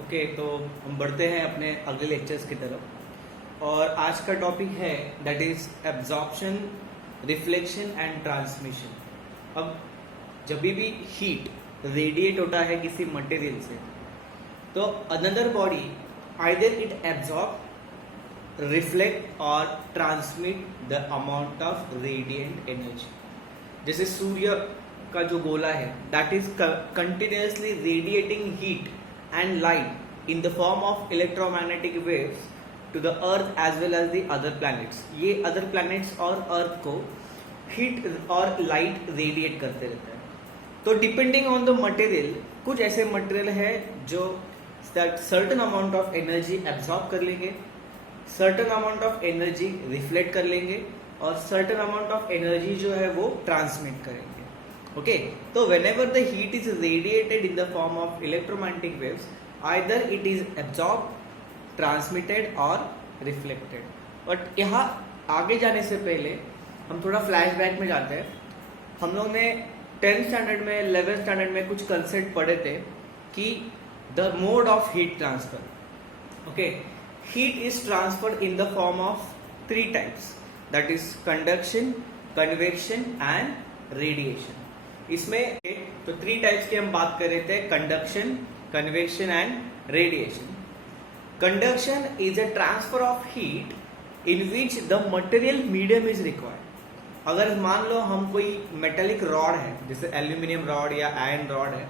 Okay, तो हम बढ़ते हैं अपने अगले लेक्चर्स की तरफ। और आज का टॉपिक है that is absorption, reflection and transmission. अब जब भी हीट रेडिएट होता है किसी मटेरियल से, तो another body either it absorb, reflect or transmit the amount of radiant energy. जैसे सूर्य का जो गोला है that is continuously radiating heat and light in the form of electromagnetic waves to the earth as well as the other planets। ये other planets और earth को heat और light radiate करते रहते हैं। तो depending on the material, कुछ ऐसे material है जो that certain amount of energy absorb कर लेंगे, certain amount of energy reflect कर लेंगे और certain amount of energy जो है वो transmit करेंगे। Okay, so whenever the heat is radiated in the form of electromagnetic waves, either it is absorbed, transmitted or reflected। But यहाँ आगे जाने से पहले हम थोड़ा फ्लैशबैक में जाते हैं। हम लोग ने 10th स्टैंडर्ड में 11th स्टैंडर्ड में कुछ कंसेप्ट पढ़े थे कि the mode of heat transfer. Okay, heat is transferred in the form of 3 types, that is conduction, convection and radiation. इसमें तो 3 टाइप्स की हम बात कर रहे थे, conduction, convection and radiation. Conduction is a transfer of heat in which the material medium is required. अगर मान लो हम कोई मेटेलिक रॉड है, जैसे एल्यूमिनियम रॉड या आयरन रॉड है,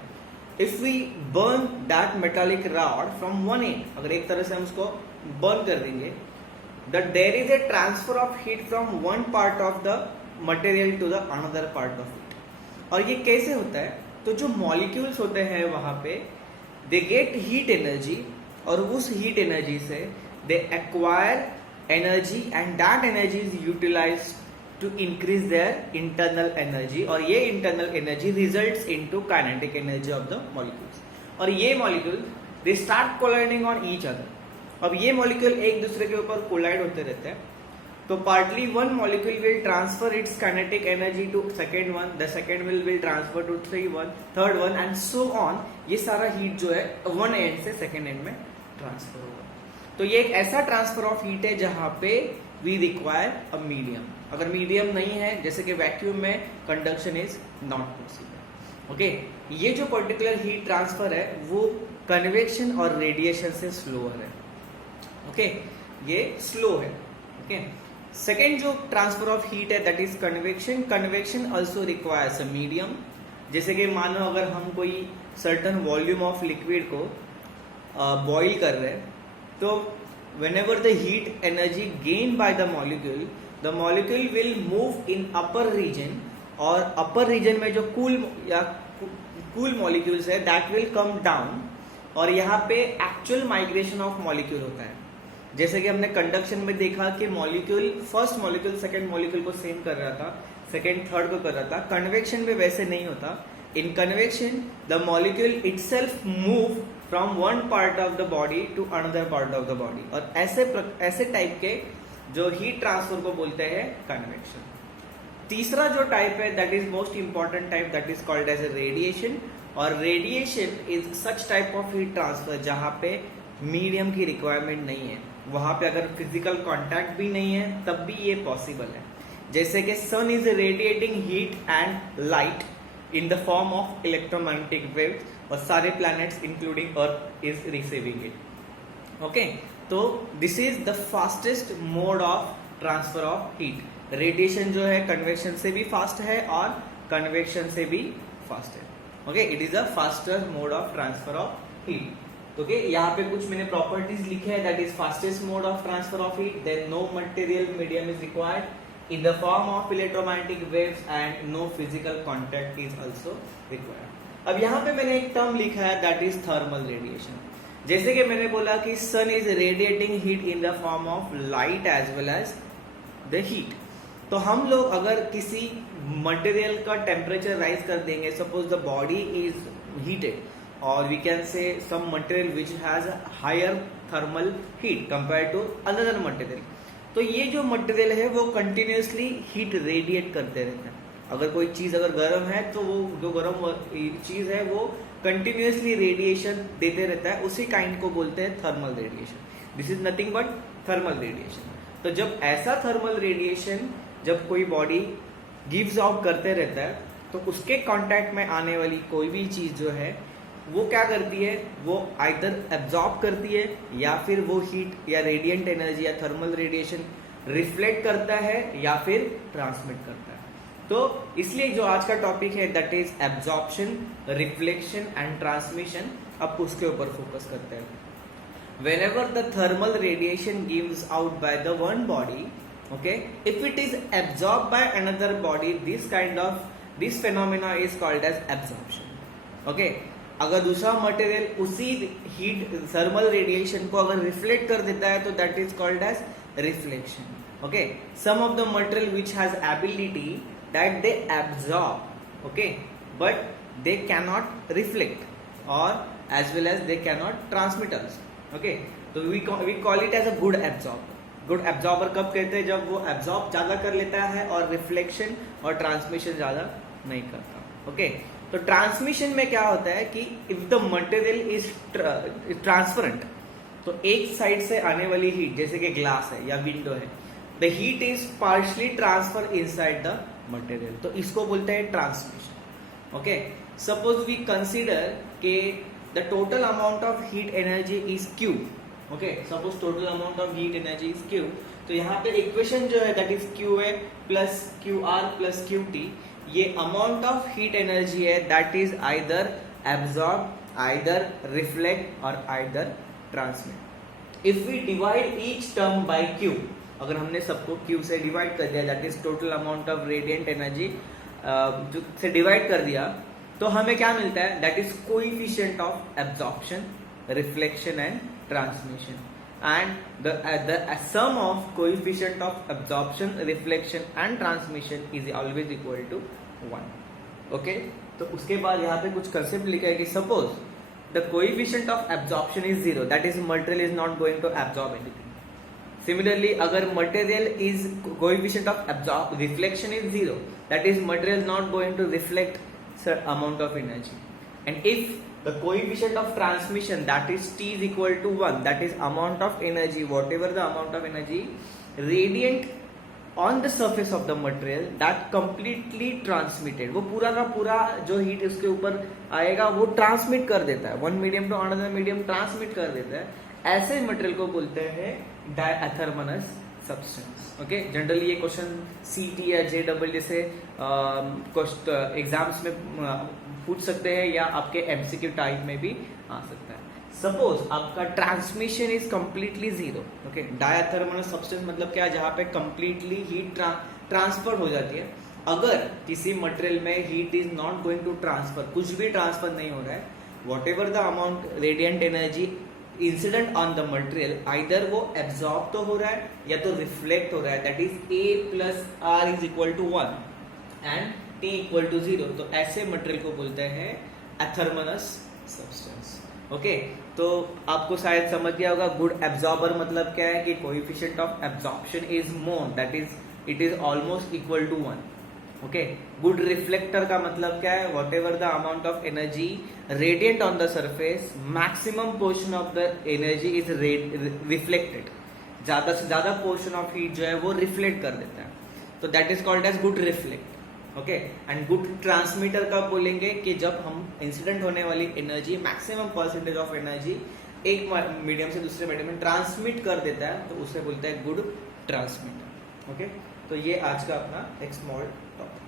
if we burn that metallic rod from one end, अगर एक तरह से हम उसको बर्न कर देंगे, that there is a transfer of heat from one part of the material to the another part of it. और ये कैसे होता है? तो जो मॉलिक्यूल्स होते हैं वहां पे दे गेट हीट एनर्जी, और उस हीट एनर्जी से they acquire energy and that energy is utilized to increase their internal energy, और ये internal energy results into kinetic energy of the molecules. और ये molecule they start colliding on each other. अब ये molecule एक दूसरे के ऊपर कोलाइड होते रहते हैं, तो partly one molecule will transfer its kinetic energy to second one, the second will transfer to third one and so on। ये सारा हीट जो है वन एंड से सेकेंड एंड में ट्रांसफर होगा। तो ये एक ऐसा ट्रांसफर ऑफ हीट है जहां पे वी रिक्वायर अ मीडियम। अगर मीडियम नहीं है, जैसे कि वैक्यूम में, conduction is not possible. Okay, ये जो पर्टिकुलर हीट ट्रांसफर है वो कन्वेक्शन और रेडिएशन से स्लोअर है। ओके, ये स्लो है। ओके, सेकेंड जो ट्रांसफर ऑफ हीट है that is convection. Convection also requires a medium. जैसे कि मानो अगर हम कोई सर्टन वॉल्यूम ऑफ लिक्विड को बॉइल कर रहे हैं, तो whenever the heat energy gained by the molecule will move in upper region, और upper region में जो cool molecules है that will come down, और यहाँ पे actual migration of molecule होता है। जैसे कि हमने कंडक्शन में देखा कि molecule first molecule second molecule को सेम कर रहा था, सेकंड थर्ड को कर रहा था। कन्वेक्शन में वैसे नहीं होता। In convection the molecule itself move from one part of the body to another part of the body, और ऐसे टाइप के जो हीट ट्रांसफर को बोलते हैं कन्वेक्शन। तीसरा जो टाइप है that is most important type, that is called as a radiation. और radiation is such type of heat transfer जहां पे मीडियम की रिक्वायरमेंट नहीं है, वहां पे अगर फिजिकल कांटेक्ट भी नहीं है तब भी ये पॉसिबल है। जैसे कि sun is radiating heat and light in the form of electromagnetic waves, और सारे planets including earth is receiving it. Okay, तो this is the fastest mode of transfer of heat. Radiation जो है कन्वेक्शन से भी फास्ट है और convection से भी फास्ट है। Okay, it is a faster mode of transfer of heat. Okay, यहाँ पे कुछ मैंने प्रॉपर्टीज लिखे हैं, that is fastest mode of transfer of heat, then no material medium is required in the form of electromagnetic waves and no physical contact is also required. अब यहाँ पे मैंने एक टर्म लिखा है दैट इज थर्मल रेडिएशन। जैसे कि मैंने बोला कि sun is radiating heat in the form of light as well as the heat. तो हम लोग अगर किसी मटेरियल का टेम्परेचर राइज कर देंगे, suppose the body is heated, or we can say some material which has a higher thermal heat compared to another material, तो ये जो मटेरियल है वो कंटिन्यूसली हीट रेडिएट करते रहते हैं। अगर कोई चीज अगर गर्म है तो वो जो गर्म चीज है वो कंटिन्यूसली रेडिएशन देते रहता है, उसी काइंड को बोलते हैं thermal radiation. This is nothing but thermal radiation. तो जब ऐसा थर्मल रेडिएशन जब कोई बॉडी गिव्स आउट करते रहता है तो उसके कांटेक्ट में आने वाली कोई भी चीज जो है वो क्या करती है, वो आइदर एब्जॉर्ब करती है या फिर वो हीट या रेडिएंट एनर्जी या थर्मल रेडिएशन रिफ्लेक्ट करता है या फिर ट्रांसमिट करता है। तो इसलिए जो आज का टॉपिक है that is absorption, reflection and transmission, अब उसके ऊपर फोकस करते हैं। whenever the thermal radiation gives out by the one body, okay, if it is absorbed by another body, this phenomena is called as absorption. Okay, अगर दूसरा material उसी heat thermal radiation को अगर रिफ्लेक्ट कर देता है तो that is called as reflection. Okay, some of the material which has ability that they absorb, okay, but they cannot reflect or as well as they cannot transmit also. Okay, तो we call it as a good absorber. Good absorber कब कहते हैं, जब वो absorb ज्यादा कर लेता है और रिफ्लेक्शन और ट्रांसमिशन ज्यादा नहीं करता. ओके, तो ट्रांसमिशन में क्या होता है कि इफ द मटेरियल इज ट्रांसफरेंट, तो एक साइड से आने वाली हीट जैसे कि ग्लास है या विंडो है, the heat is partially transfer inside the material, तो इसको बोलते हैं transmission. Okay, suppose we consider के the total amount of heat energy is Q. Okay, suppose total amount of heat energy is Q. तो यहाँ पे equation जो है that is QA plus QR plus QT, ये amount of heat energy है that is either absorb, either reflect और either transmit. If we divide each term by Q, अगर हमने सबको Q से डिवाइड कर दिया that is total amount of radiant energy जो से डिवाइड कर दिया, तो हमें क्या मिलता है, that is coefficient of absorption, reflection and transmission. And the sum of coefficient of absorption, reflection and transmission is always equal to 1. Okay, तो उसके बाद यहाँ पे कुछ कंसेप्ट लिखा है कि suppose the coefficient of absorption is 0, that is material is not going to absorb anything. Similarly, अगर material is coefficient of reflection is 0, that is material is not going to reflect certain amount of energy. And if the coefficient of transmission, that is T is equal to 1, that is amount of energy, whatever the amount of energy radiant on the surface of the material that completely transmitted, वो पूरा का पूरा जो heat उसके ऊपर आएगा वो transmit कर देता है, one medium to another medium transmit कर देता है, ऐसे मटेरियल को बोलते हैं डायथर्मनस सब्सटेंस. ओके, जनरली ये क्वेश्चन सीटी या जेडबल जैसे एग्जाम्स में पूछ सकते हैं या आपके एमसीक्यू टाइप में भी आ सकता है. सपोज आपका transmission is completely 0. Okay, diathermanous substance मतलब क्या, जहां पे कंप्लीटली हीट ट्रांसफर हो जाती है. अगर किसी मटेरियल में heat is not going to transfer, कुछ भी ट्रांसफर नहीं हो रहा है, whatever the amount radiant energy incident on the material, either वो एब्जॉर्ब तो हो रहा है या तो रिफ्लेक्ट हो रहा है, that is A plus R is equal to 1 and T equal to 0. तो ऐसे मटेरियल को बोलते हैं एथर्मनस सब्सटेंस. ओके, तो आपको शायद समझ गया होगा गुड एब्जॉर्बर मतलब क्या है, कि coefficient of absorption is more, that is it is almost equal to 1. Okay, good reflector का मतलब क्या है, whatever the amount of energy radiant on the surface, maximum portion of the energy is reflected, ज्यादा से ज्यादा portion of heat जो है वो रिफ्लेक्ट कर देता है, तो that is called as good reflect. Okay, and good transmitter का बोलेंगे कि जब हम इंसिडेंट होने वाली energy, maximum percentage of energy एक मीडियम से दूसरे मीडियम में ट्रांसमिट कर देता है, तो उसे बोलते हैं गुड ट्रांसमीटर. ओके, तो ये आज का अपना एक स्मॉल टॉपिक.